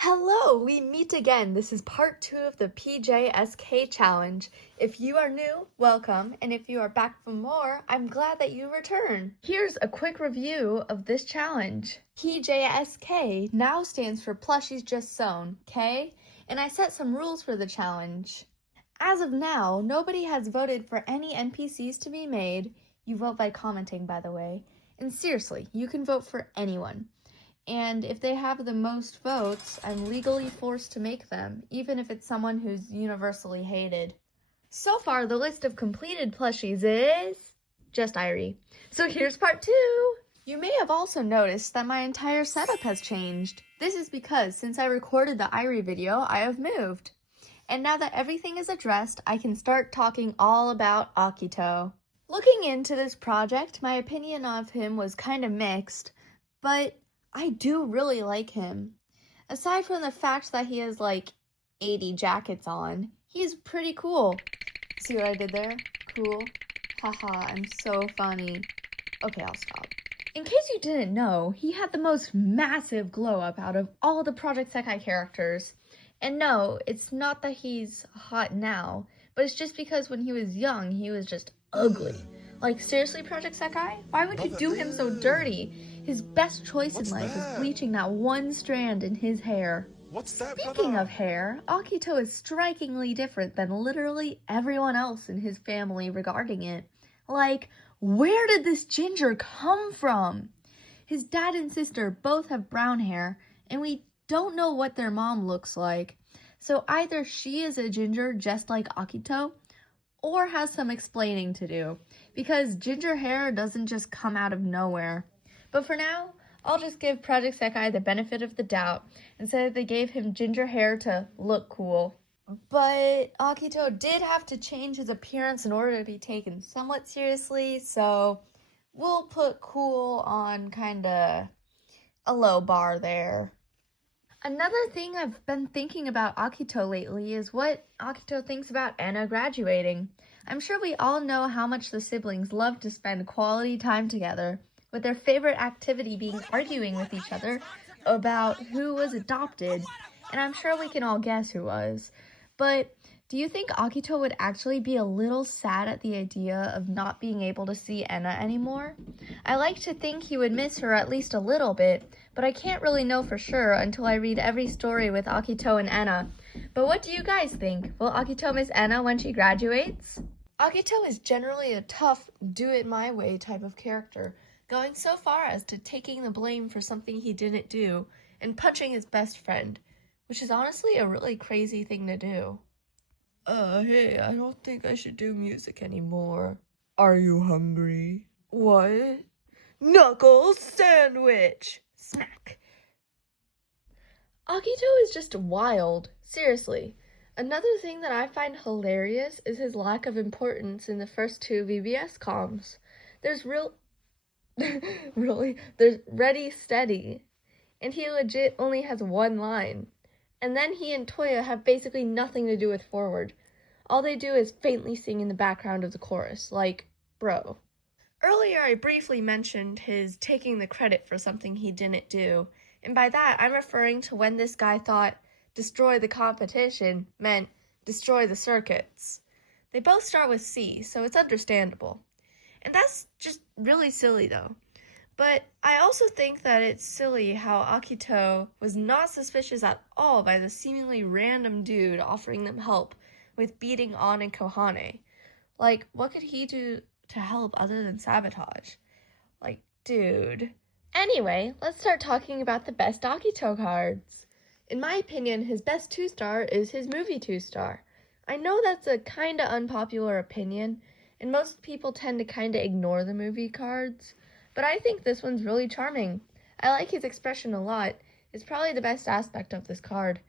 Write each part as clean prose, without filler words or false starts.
Hello, we meet again. This is part 2 of the P.J.S.K challenge. If you are new, welcome, and if you are back for more, I'm glad that you return. Here's a quick review of this challenge. P.J.S.K now stands for Plushies Just Sewn, K, and I set some rules for the challenge. As of now, nobody has voted for any NPCs to be made. You vote by commenting, by the way. And seriously, you can vote for anyone. And if they have the most votes, I'm legally forced to make them, even if it's someone who's universally hated. So far, the list of completed plushies is just Irie. So here's part 2! You may have also noticed that my entire setup has changed. This is because since I recorded the Irie video, I have moved. And now that everything is addressed, I can start talking all about Akito. Looking into this project, my opinion of him was kind of mixed, but I do really like him. Aside from the fact that he has like 80 jackets on, he's pretty cool. See what I did there? Cool. Haha, I'm so funny. Okay, I'll stop. In case you didn't know, he had the most massive glow up out of all the P.J.S.K characters. And no, it's not that he's hot now, but it's just because when he was young, he was just ugly. Like, seriously, P.J.S.K? Why would you do him so dirty? His best choice in life is bleaching that one strand in his hair. Speaking of hair, Akito is strikingly different than literally everyone else in his family regarding it. Like, where did this ginger come from? His dad and sister both have brown hair, and we don't know what their mom looks like. So either she is a ginger just like Akito, or has some explaining to do, because ginger hair doesn't just come out of nowhere. But for now, I'll just give P.J.S.K the benefit of the doubt and say that they gave him ginger hair to look cool. But Akito did have to change his appearance in order to be taken somewhat seriously, so we'll put cool on kinda a low bar there. Another thing I've been thinking about Akito lately is what Akito thinks about Anna graduating. I'm sure we all know how much the siblings love to spend quality time together, with their favorite activity being arguing with each other about who was adopted, and I'm sure we can all guess who was. But do you think Akito would actually be a little sad at the idea of not being able to see Enna anymore? I like to think he would miss her at least a little bit, but I can't really know for sure until I read every story with Akito and Enna. But what do you guys think? Will Akito miss Enna when she graduates? Akito is generally a tough, do-it-my-way type of character, going so far as to taking the blame for something he didn't do and punching his best friend, which is honestly a really crazy thing to do. Hey, I don't think I should do music anymore. Are you hungry? What? Knuckles sandwich! Smack. Akito is just wild, seriously. Another thing that I find hilarious is his lack of importance in the first 2 VBS comms. There's there's Ready Steady, and he legit only has one line. And then he and Toya have basically nothing to do with Forward. All they do is faintly sing in the background of the chorus, like, bro. Earlier I briefly mentioned his taking the credit for something he didn't do, and by that I'm referring to when this guy thought destroy the competition meant destroy the circuits. They both start with C, so it's understandable. And that's just really silly though. But I also think that it's silly how Akito was not suspicious at all by the seemingly random dude offering them help with beating on and Kohane. Like, what could he do to help other than sabotage? Like, dude. Anyway, let's start talking about the best Akito cards. In my opinion, his best 2-star is his movie 2-star. I know that's a kinda unpopular opinion, and most people tend to kinda ignore the movie cards, but I think this one's really charming. I like his expression a lot. It's probably the best aspect of this card.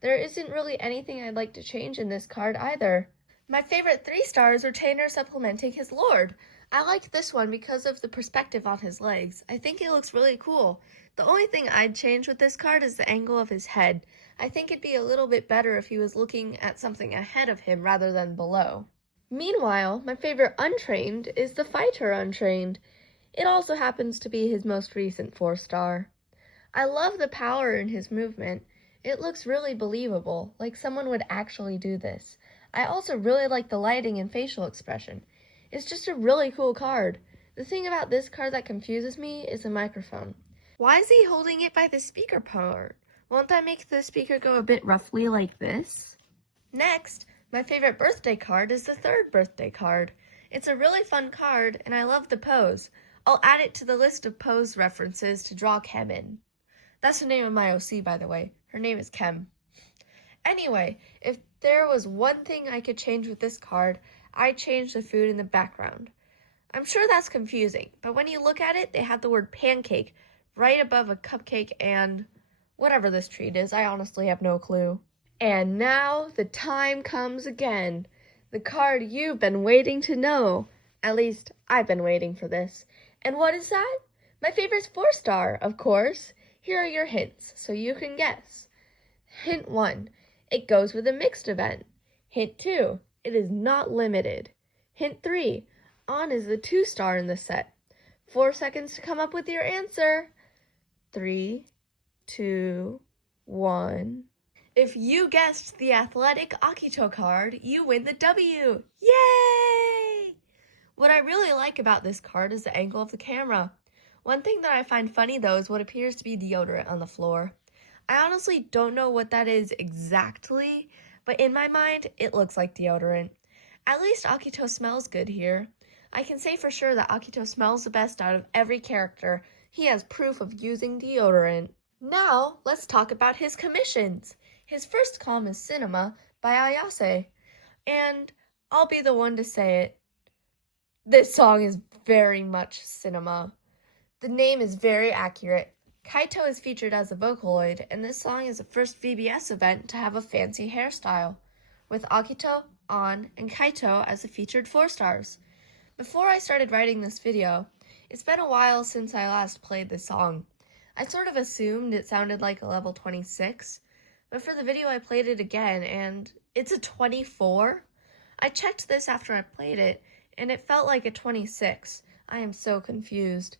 There isn't really anything I'd like to change in this card either. My favorite 3 stars are Tanner supplementing his Lord. I like this one because of the perspective on his legs. I think it looks really cool. The only thing I'd change with this card is the angle of his head. I think it'd be a little bit better if he was looking at something ahead of him rather than below. Meanwhile, my favorite untrained is the Fighter Untrained. It also happens to be his most recent 4-star. I love the power in his movement. It looks really believable, like someone would actually do this. I also really like the lighting and facial expression. It's just a really cool card. The thing about this card that confuses me is the microphone. Why is he holding it by the speaker part? Won't that make the speaker go a bit roughly like this? Next, my favorite birthday card is the third birthday card. It's a really fun card, and I love the pose. I'll add it to the list of pose references to draw Kem in. That's the name of my OC, by the way. Her name is Kem. Anyway, if there was one thing I could change with this card, I'd change the food in the background. I'm sure that's confusing, but when you look at it, they have the word pancake right above a cupcake and whatever this treat is. I honestly have no clue. And now the time comes again. The card you've been waiting to know. At least, I've been waiting for this. And what is that? My favorite's 4-star, of course. Here are your hints, so you can guess. Hint 1, it goes with a mixed event. Hint 2, it is not limited. Hint 3, On is the 2-star in the set. 4 seconds to come up with your answer. 3, 2, 1. If you guessed the athletic Akito card, you win the W! Yay! What I really like about this card is the angle of the camera. One thing that I find funny though is what appears to be deodorant on the floor. I honestly don't know what that is exactly, but in my mind, it looks like deodorant. At least Akito smells good here. I can say for sure that Akito smells the best out of every character. He has proof of using deodorant. Now, let's talk about his commissions. His first com is Cinema by Ayase, and I'll be the one to say it. This song is very much cinema. The name is very accurate. Kaito is featured as a Vocaloid, and this song is the first VBS event to have a fancy hairstyle, with Akito, On, and Kaito as the featured 4-stars. Before I started writing this video, it's been a while since I last played this song. I sort of assumed it sounded like a level 26, but for the video I played it again, and it's a 24? I checked this after I played it, and it felt like a 26. I am so confused.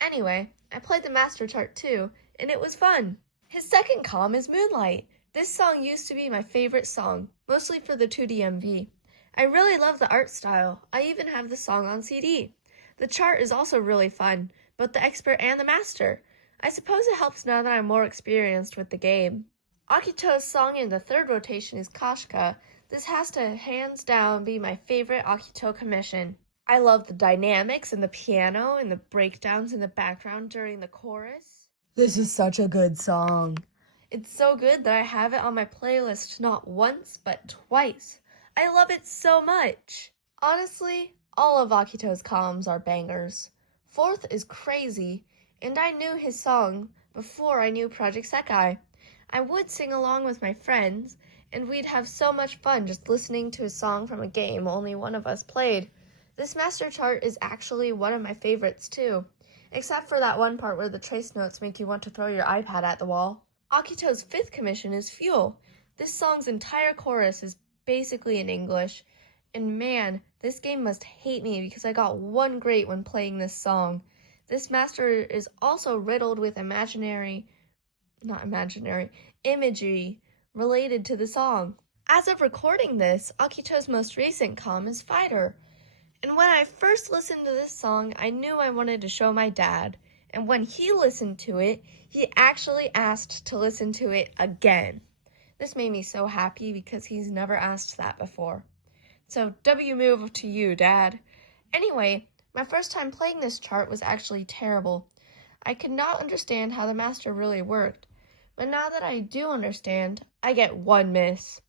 Anyway, I played the master chart too, and it was fun. His second com is Moonlight. This song used to be my favorite song, mostly for the 2D MV. I really love the art style. I even have the song on CD. The chart is also really fun, both the expert and the master. I suppose it helps now that I'm more experienced with the game. Akito's song in the third rotation is Kashka. This has to hands down be my favorite Akito commission. I love the dynamics and the piano and the breakdowns in the background during the chorus. This is such a good song. It's so good that I have it on my playlist not once, but twice. I love it so much. Honestly, all of Akito's comms are bangers. Fourth is crazy, and I knew his song before I knew P.J.S.K. I would sing along with my friends, and we'd have so much fun just listening to a song from a game only one of us played. This master chart is actually one of my favorites too, except for that one part where the trace notes make you want to throw your iPad at the wall. Akito's fifth commission is Fuel. This song's entire chorus is basically in English, and man, this game must hate me because I got 1 grade when playing this song. This master is also riddled with imagery related to the song. As of recording this, Akito's most recent com is Fighter. And when I first listened to this song, I knew I wanted to show my dad. And when he listened to it, he actually asked to listen to it again. This made me so happy because he's never asked that before. So W move to you, Dad. Anyway, my first time playing this chart was actually terrible. I could not understand how the master really worked. But now that I do understand, I get 1 miss.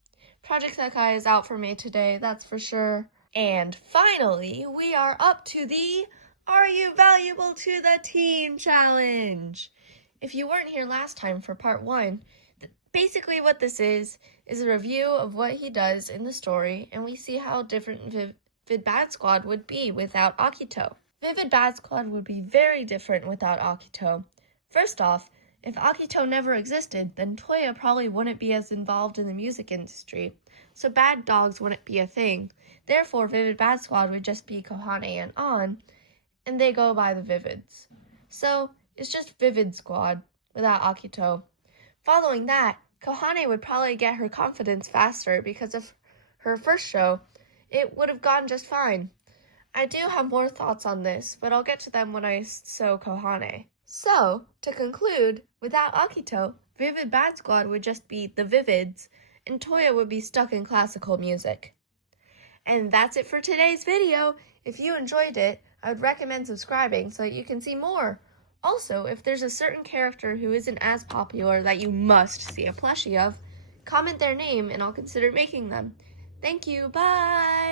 P.J.S.K. is out for me today, that's for sure. And finally, we are up to the Are You Valuable to the Team challenge? If you weren't here last time for part 1, basically what this is a review of what he does in the story, and we see how different Vivid Bad Squad would be without Akito. Vivid Bad Squad would be very different without Akito. First off, if Akito never existed, then Toya probably wouldn't be as involved in the music industry, so bad dogs wouldn't be a thing. Therefore, Vivid Bad Squad would just be Kohane and On, and they go by the Vivids. So, it's just Vivid Squad without Akito. Following that, Kohane would probably get her confidence faster because of her first show. It would have gone just fine. I do have more thoughts on this, but I'll get to them when I sew Kohane. So, to conclude, without Akito, Vivid Bad Squad would just be the Vivids, and Toya would be stuck in classical music. And that's it for today's video. If you enjoyed it, I would recommend subscribing so that you can see more. Also, if there's a certain character who isn't as popular that you must see a plushie of, comment their name and I'll consider making them. Thank you, bye!